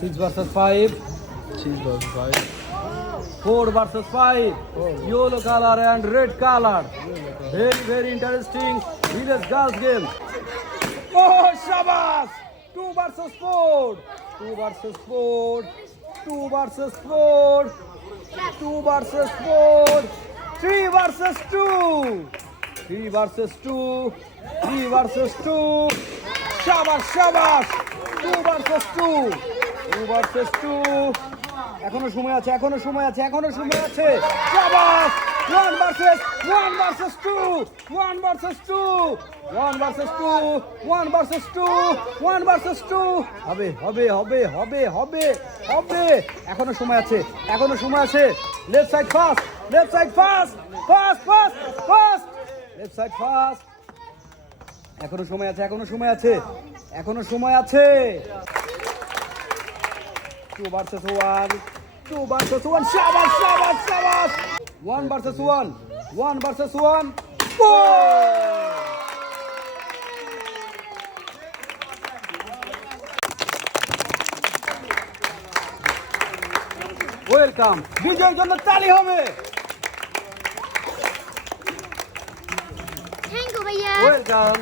6 versus 5. 6 versus 5. 4 versus 5. Yellow color and red color. Very, very interesting village girls game. Oh, Shabas! 2 versus 4. 2 versus 4. 2 versus 4. 2 versus 4. 3 versus 2. 3 versus 2. 3 versus 2. Shabas, Shabas! 2 versus 2. 2 versus 2. এখনো সময় আছে, এখনো সময় আছে, এখনো সময় আছে। শাবাশ! 1 versus 2. 1 versus 2. 1 versus 2. 1 versus 2. 1 versus 2. হবে হবে হবে হবে হবে হবে। এখনো সময় আছে, এখনো সময় আছে। Left side fast, left side fast, fast fast fast. Left side fast. এখনো সময় আছে, এখনো সময় আছে, এখনো সময় আছে। 2 versus 1. 2 versus 1. Shabash, shabash, shabash. 1 versus 1. 1 versus 1. Goal! Welcome. বিজয়ের জন্য তালি হবে। থ্যাংক ইউ ভাইয়া। ওয়েলকাম।